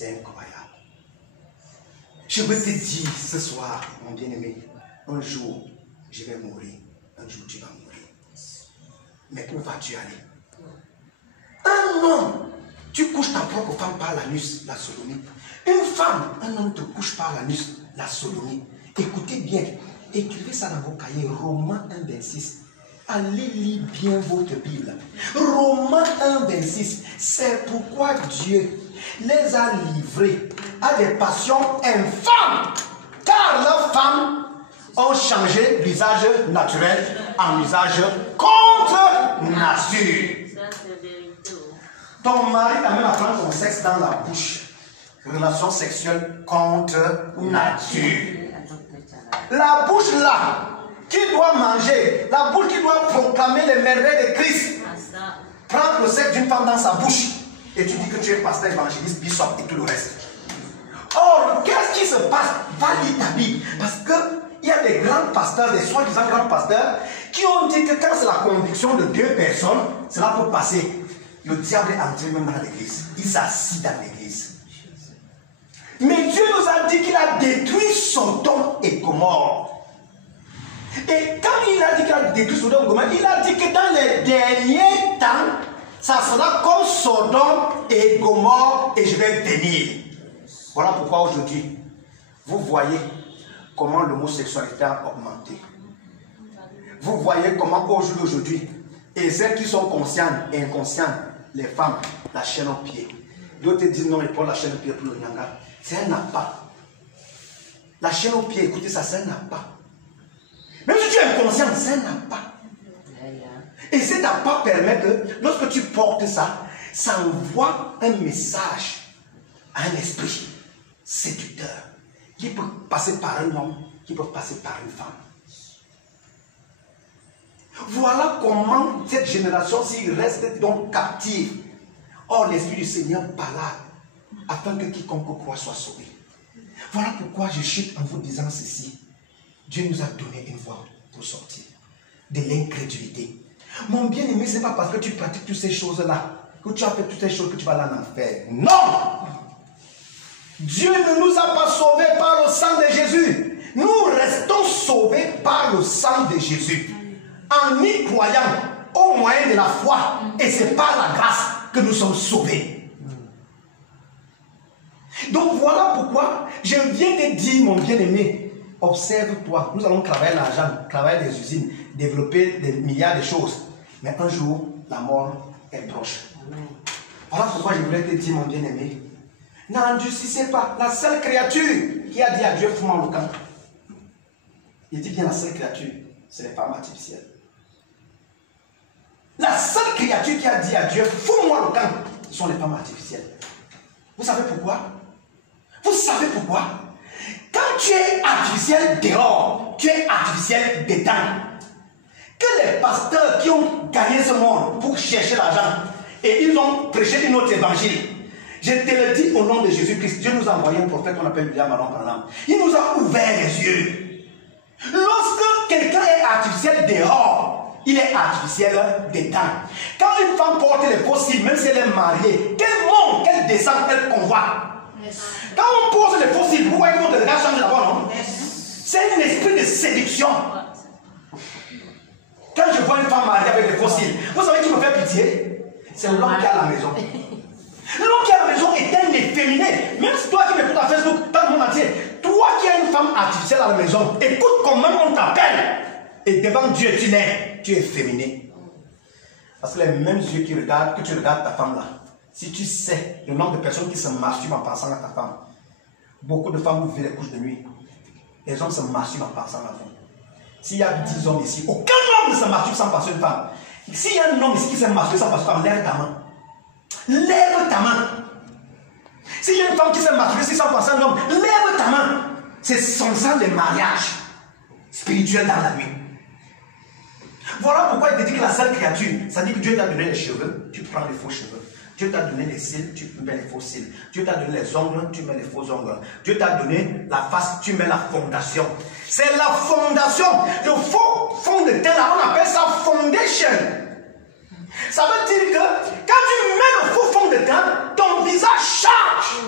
C'est incroyable. Je veux te dire ce soir, mon bien-aimé, un jour, je vais mourir. Un jour, tu vas mourir. Mais où vas-tu aller? Un homme, tu couches ta propre femme par l'anus, la sodomie. Une femme, un homme te couche par l'anus, la sodomie. Écoutez bien, écrivez ça dans vos cahiers, Romains 1,26. Allez lire bien votre Bible. Romains 1,26. C'est pourquoi Dieu les a livrés à des passions infâmes, car leurs femmes ont changé l'usage naturel en usage contre nature. Ton mari t'amène à prendre ton sexe dans la bouche. Relation sexuelle contre nature. La bouche là, qui doit manger, la bouche qui doit proclamer les merveilles de Christ, prendre le sexe d'une femme dans sa bouche, et tu dis que tu es pasteur, évangéliste, bishop et tout le reste. Or, qu'est-ce qui se passe? Va lire ta Bible. Parce qu'il y a des grands pasteurs, des soi-disant grands pasteurs, qui ont dit que quand c'est la conviction de 2 personnes, cela peut passer. Le diable est entré même dans l'église. Il s'assit dans l'église. Mais Dieu nous a dit qu'il a détruit Sodome et Gomorrhe. Et quand il a dit qu'il a détruit Sodome et Gomorrhe, il a dit que dans les derniers temps, ça sera comme Sodome et Gomorrhe et je vais venir. Voilà pourquoi aujourd'hui, vous voyez comment l'homosexualité a augmenté. Vous voyez comment aujourd'hui, et celles qui sont conscientes et inconscientes, les femmes, la chaîne au pied. D'autres disent non, ils prennent la chaîne au pied pour le nyanga. C'est un appât. La chaîne au pied, écoutez ça, c'est un appât. Même si tu es inconscient, c'est un appât. Et cet appât permet que, lorsque tu portes ça, ça envoie un message à un esprit séducteur qui peut passer par un homme, qui peut passer par une femme. Voilà comment cette génération s'y reste donc captive. Or, l'Esprit du Seigneur parla afin que quiconque croit soit sauvé. Voilà pourquoi je chute en vous disant ceci. Dieu nous a donné une voie pour sortir de l'incrédulité. Mon bien-aimé, ce n'est pas parce que tu pratiques toutes ces choses-là, que tu as fait toutes ces choses que tu vas aller en enfer. Non! Dieu ne nous a pas sauvés par le sang de Jésus. Nous restons sauvés par le sang de Jésus. En y croyant au moyen de la foi. Et c'est par la grâce que nous sommes sauvés. Donc voilà pourquoi je viens te dire, mon bien-aimé, observe-toi. Nous allons travailler l'argent, travailler des usines, développer des milliards de choses. Mais un jour, la mort est proche. Voilà pourquoi je voulais te dire, mon bien-aimé, n'endurcissez pas. La seule créature qui a dit à Dieu, fous-moi le camp. Il dit bien la seule créature, c'est les femmes artificielles. La seule créature qui a dit à Dieu, fous-moi le camp, ce sont les femmes artificielles. Vous savez pourquoi? Vous savez pourquoi? Quand tu es artificiel dehors, tu es artificiel dedans. Que les pasteurs qui ont gagné ce monde pour chercher l'argent et ils ont prêché une autre évangile, je te le dis au nom de Jésus-Christ, Dieu nous a envoyé un prophète qu'on appelle William Aron Branham. Il nous a ouvert les yeux. Lorsque quelqu'un est artificiel dehors, il est artificiel dedans. Quand une femme porte les faux cils, même si elle est mariée, quel monde, quelle descente elle convoite. Quand on pose les faux cils, vous voyez que votre regard change d'abord, non? C'est un esprit de séduction. Quand je vois une femme mariée avec les faux cils, vous savez qui me fait pitié? C'est l'homme qui est à la maison. L'homme qui est à la maison est un efféminé. Même si toi qui m'écoutes à Facebook, dans le monde entier, toi qui as une femme artificielle à la maison, écoute comment on t'appelle. Et devant Dieu, tu es efféminé. Parce que les mêmes yeux qui regardent, que tu regardes ta femme là, si tu sais le nombre de personnes qui se masturbent en pensant à ta femme, beaucoup de femmes ouvrent les couches de nuit. Les hommes se masturbent en pensant à la femme. S'il y a 10 hommes ici, aucun homme ne se masturbe sans penser à une femme. S'il y a un homme ici qui se masturbe sans penser à une femme, lève ta main. Lève ta main. S'il y a une femme qui se masturbe sans penser à un homme, lève ta main. C'est son sang de mariage spirituel dans la nuit. Voilà pourquoi il te dit que la seule créature, ça dit que Dieu t'a donné les cheveux, tu prends les faux cheveux. Dieu t'a donné les cils, tu mets les faux cils. Dieu t'a donné les ongles, tu mets les faux ongles. Dieu t'a donné la face, tu mets la fondation. C'est la fondation. Le faux fond de teint, là, on appelle ça foundation. Ça veut dire que quand tu mets le faux fond de teint, ton visage change.